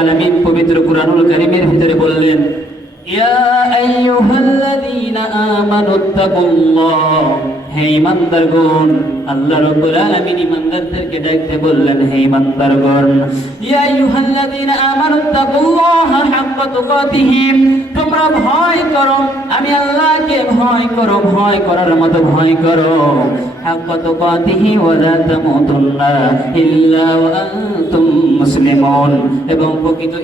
আলামিন পবিত্র কুরআনুল কারীমের ভিতরে বললেন, ইয়া আইয়ুহাল্লাযীনা আমানুত্তাকুল্লাহ, হে ঈমানদারগণ। আল্লাহ রাব্বুল আলামিন ঈমানদারদেরকে ডাকতে বললেন, হে ঈমানদারগণ, ইয়া আইয়ুহাল্লাযীনা আমানুত্তাকুল্লাহা হাক্কা তুকাতিহি, তোমরা ভয় করো, আমি আল্লাহকে ভয় করো, ভয় করার মতো ভয় করো। হাক্কা তুকাতিহি ওয়া লা তামুতুন্না ইল্লা ওয়া আনতুম মুসলিমুন, এবং প্রকৃত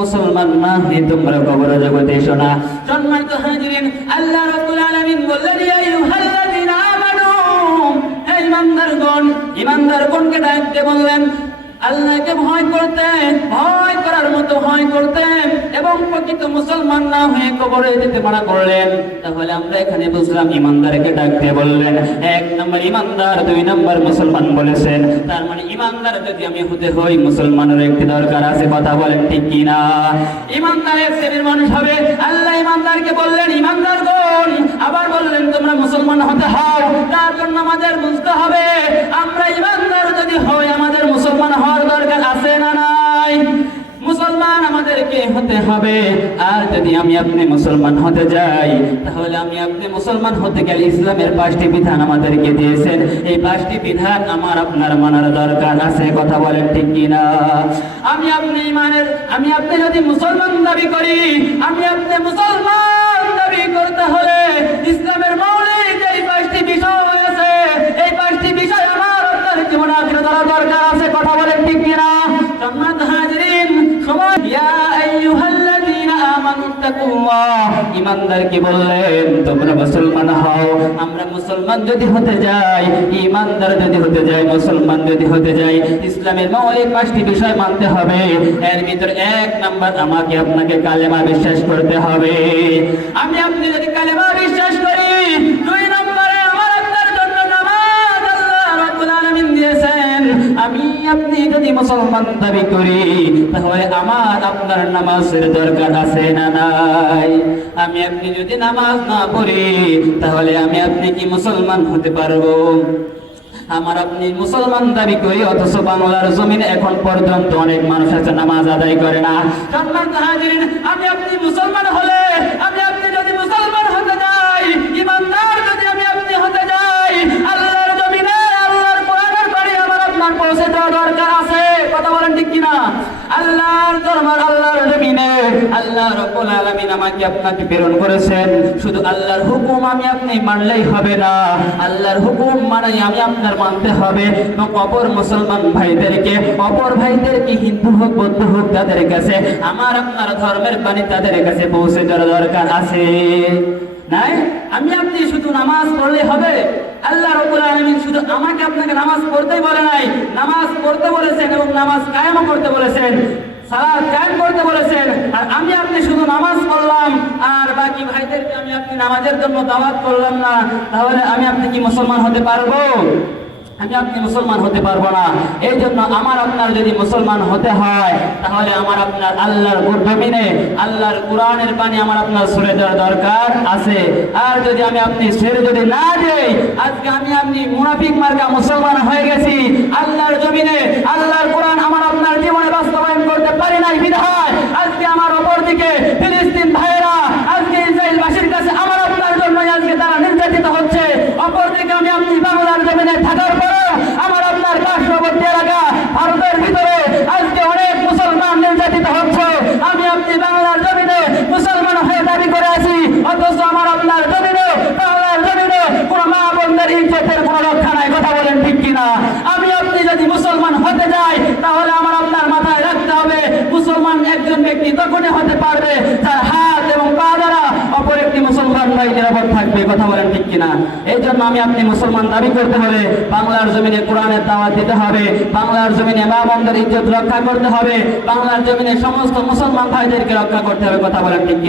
মুসলমান না হয়ে তোমরা কবর জগতে এসো না। সম্মানিত হাজিরিন, আল্লাহ রাব্বুল আলামিন বললেন, ইয়া আইয়ুহাল্লাযীনা আমানু, হে ঈমানদারগণ। ঈমানদারগণকে ডাকতে বললেন আল্লাহকে ভয় করতে, ভয় করার মতো ভয় করতে, এবং প্রকৃত মুসলমান না হয়ে কবরে যেতে মানা করলেন। তাহলে আমরা এখানে বুঝলাম ঈমানদারকে ডাকতে বললেন, এক নম্বর ঈমানদার, দুই নম্বর মুসলমান বলেছেন। তার মানে ঈমানদার যদি আমি হতে হই, মুসলমানের একটি দরকার আছে। কথা বলেন ঠিক কি না? ঈমানদার এক শ্রেণীর মানুষ হবে। আল্লাহ ঈমানদারকে বললেন ঈমানদারগণ, আবার বললেন তোমরা মুসলমান হতে হও। তার জন্য আমাদের বুঝতে হবে আমরা ঈমানদার যদি হই, আমাদের মুসলমান হওয়ার দরকার আছে না নাই? মুসলমান আমাদেরকে হতে হবে। আর যদি আমি আপনি মুসলমান হতে যাই, তাহলে আমি আপনি মুসলমান হতে গেলে ইসলামের 5টি বিধান আমাদেরকে দিয়েছেন। এই 5টি বিধান আমার আপনার মানার দরকার আছে। কথা বলেন ঠিক কি না? আমি আপনি যদি মুসলমান দাবি করি, আমি আপনি মুসলমান দাবি করতে হলে ইসলামের মৌলিক এই 5টি বিষয় আছে। এই 5টি বিষয় আমার আপনার জীবনে আঁকড়ে ধরা দরকার আছে। কথা বলেন ঠিক কি না? সম্মানিত হাজিরিন, ইয়া আইয়ুহাল্লাযীনা আমানুত্তাকুল্লাহ, ঈমানদার কি বললেন তোমরা মুসলমান হও। আমরা মুসলমান যদি হতে যাই, ঈমানদার যদি হতে যাই, মুসলমান যদি হতে যাই, ইসলামের মৌলিক 5টি বিষয় মানতে হবে। এর ভিতর 1 নাম্বার, আমাকে আপনাকে কালেমা বিশ্বাস করতে হবে। আমি আপনি যদি কালেমা বিশ্বাস করি, 2 নম্বরে আমার আপনার জন্য নামাজ আল্লাহ রাব্বুল আলামিন দিয়েছেন। আমি আপনি যদি মুসলমান দাবি করি, তাহলে আমার আপনার নামাজের দরকার আছে না নাই? আমি আপনি যদি নামাজ না পড়ি, তাহলে আমি আপনি কি মুসলমান হতে পারবো? আমার আপনি মুসলমান দাবি করি, অথচ বাংলার জমিনে এখন পর্যন্ত অনেক মানুষ আছে নামাজ আদায় করে না। সম্মানিত হাজিরিন, আমি আপনি মুসলমান হলে, আমি আপনি যদি মুসলমান হতে যাই, ঈমানদার যদি আমি আপনি হতে যাই, আল্লাহর জমিনে আল্লাহর কোরআনের বাণী আমার আপনার পৌঁছে দেওয়া দরকার আছে। কথা বলেন ঠিক কিনা? আল্লাহর দরবার, আল্লাহর জমিনে আল্লাহ রাব্বুল আলামিন আমাকে আপনাকে প্রেরণ করেছেন। শুধু আল্লাহর হুকুম আমি আপনি মানলেই হবে না, আল্লাহর হুকুম মানাই আমি আপনার মানতে হবে। এবং অপর মুসলমান ভাইদেরকে, অপর ভাইদেরকে হিন্দু হোক বৌদ্ধ হোক, তাদের কাছে আমার আপনার ধর্মের বাণী তাদের কাছে পৌঁছে দেওয়ার দরকার আছে নাই? আমি আপনি শুধু নামাজ পড়লে হবে? আল্লাহ রাব্বুল আলামিন শুধু আমাকে আপনাকে নামাজ পড়তেই বলে নাই, নামাজ পড়তে বলেছেন এবং নামাজ কায়েম করতে বলেছেন, সালাত কায়েম করতে বলেছেন। আর আমি আপনি শুধু নামাজ পড়লাম আর বাকি ভাইদেরকে আমি আপনি নামাজের জন্য দাওয়াত করলাম না, তাহলে আমি আপনি কি মুসলমান হতে পারবো? আমি আপনি মুসলমান হতে পারবো না। এই জন্য আমার আপনার যদি মুসলমান হতে হয়, তাহলে আমার আপনার আল্লাহর জমিনে আল্লাহর কোরআনের বাণী আমার আপনার ছেড়ে দেওয়ার দরকার আছে। আর যদি আমি আপনি ছেড়ে যদি না দেই, আজকে আমি আপনি মুনাফিক মার্কা মুসলমান হয়ে গেছি, আল্লাহর জমিনে আল্লাহর কোরআন আমার আপনার জীবনে বাস্তবায়ন করতে পারি নাই বিধায় আজকে আমার অপর দিকে ফিলিস্তিন ভাইয়েরা আজকে ইসরায়েলবাসীর কাছে আমার আপনার জন্য আজকে তারা নির্যাতিত হচ্ছে। অপর দিকে আমি আপনি বাংলার জমিনে থাকার পরেও আমার আপনার পার্শ্ববর্তী এলাকা ভারতের ভিতরে আজকে অনেক মুসলমান নির্যাতিত হচ্ছে। আমি আপনি বাংলার জমিনে মুসলমান হয়ে দাবি করে আছি, অথচ আমার আপনার জমিনে, বাংলার জমিনে কোনো মা বোনদের ইজ্জতের কোনো রক্ষা নাই। কথা বলেন ঠিক কিনা? আমি আপনি যদি মুসলমান হতে যাই, তাহলে আমার আপনার মাথায় রাখতে হবে, মুসলমান একজন ব্যক্তি তখনই হতে পারবে যার হাত এবং পা দ্বারা অপর একটি মুসলমান ভাই নিরাপদ থাকবে। কথা বলেন ঠিক কিনা? এই জন্য আমি আপনি মুসলমান দাবি করতে হলে বাংলার জমিনে কোরআনের দাওয়াত দিতে হবে, বাংলার জমিনে মা বোনদের ইজ্জত রক্ষা করতে হবে, বাংলার জমিনে সমস্ত মুসলমান ভাইদেরকে রক্ষা করতে হবে। কথা বলেন ঠিক কিনা?